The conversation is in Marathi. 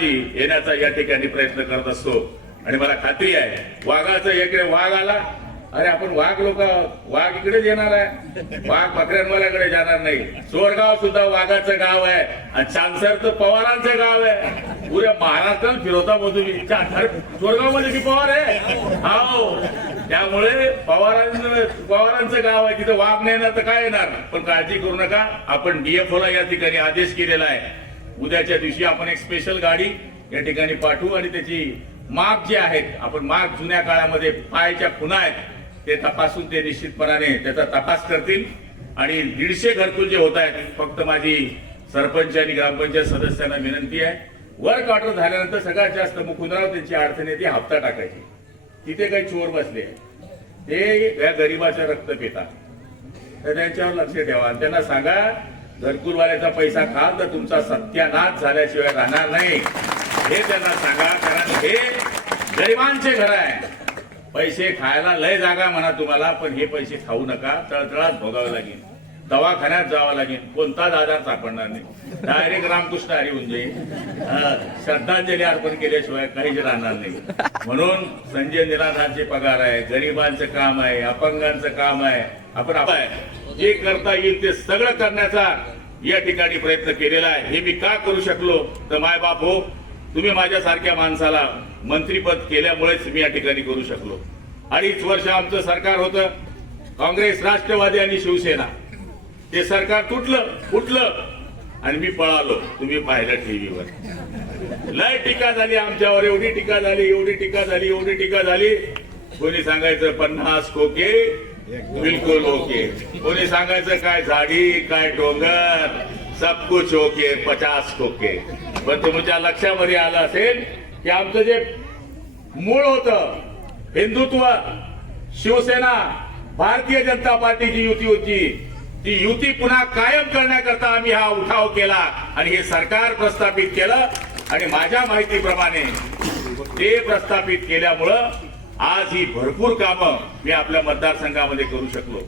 समाजही येण्याचा या ठिकाणी प्रयत्न करत असतो. आणि मला खात्री आहे वाघाचं इकडे वाघ आला अरे आपण वाघ लोक वाघ इकडेच येणार आहे. वाघ बकऱ्यांवाल्याकडे जाणार नाही. चोरगाव सुद्धा वाघाचं गाव आहे. आणि चांसर तर पवारांचं गाव आहे. पुऱ्या महाराष्ट्रात फिरवता मग तुम्ही चोरगावमध्ये की पवार आहे? हो त्यामुळे पवारांचं पवारांचं गाव आहे. तिथं वाघ नाही येणार तर काय येणार? पण काळजी करू नका. आपण डीएफओला या ठिकाणी आदेश केलेला आहे. उद्याच्या दिवशी आपण एक स्पेशल गाडी या ठिकाणी पाठवू आणि त्याची माग जे आहेत आपण माग जुन्या काळामध्ये पायाच्या खुणा आहेत ते तपासून ते निश्चितपणाने त्याचा तपास करतील. आणि दीडशे घरकुल जे होत आहेत फक्त माझी सरपंच आणि ग्रामपंचायत सदस्यांना विनंती आहे. वर्क ऑर्डर झाल्यानंतर सगळ्यात जास्त मुकुंदराव त्यांची अडचण आहे ती हप्ता टाकायची. तिथे काही चोर बसले ते या गरिबाचं रक्त पितात तर त्यांच्यावर लक्ष ठेवा आणि त्यांना सांगा घरकुलवाल्याचा पैसा खाल तर तुमचा सत्यानाश झाल्याशिवाय राहणार नाही. हे त्यांना सांगा कारण हे गरिबांचे घर आहे. पैसे खायला लय जागा म्हणा तुम्हाला पण हे पैसे खाऊ नका तळतळात भोगावं लागेल. दवाखान्यात जावं लागेल कोणताच आजार सापडणार नाही. डायरेक्ट रामकृष्ण हरी होऊन जाईल श्रद्धांजली अर्पण केल्याशिवाय काहीच राहणार नाही. म्हणून संजय निराधारचे पगार आहे गरिबांचं काम आहे अपंगांचं काम आहे. आपण आपण जे करता येईल ते सगळं करण्याचा या ठिकाणी प्रयत्न केलेला आहे. हे मी का करू शकलो? तर माय बाप हो तुम्ही माझ्यासारख्या माणसाला मंत्रीपद केल्यामुळेच मी या ठिकाणी करू शकलो. अडीच वर्ष आमचं सरकार होतं. काँग्रेस राष्ट्रवादी आणि शिवसेना. ते सरकार तुटलं फुटलं. आणि मी पळालो. तुम्ही पाहिलं टीव्हीवर. लय टीका झाली आमच्यावर. एवढी टीका झाली एवढी टीका झाली एवढी टीका झाली. कोणी सांगायचं पन्नास खोके? बिलकुल ओके. कोणी सांगायचं काय झाडी काय डोंगर? सब कुछ ओके पचास खोके. पण तुमच्या लक्षामध्ये आलं असेल की आमचं जे मूळ होतं हिंदुत्व शिवसेना भारतीय जनता पार्टीची युती होती. ती युती पुन्हा कायम करण्याकरता आम्ही हा उठाव केला आणि हे सरकार प्रस्थापित केलं. आणि माझ्या माहितीप्रमाणे ते प्रस्थापित केल्यामुळं आज ही भरपूर कामं मी आपल्या मतदारसंघामध्ये करू शकलो.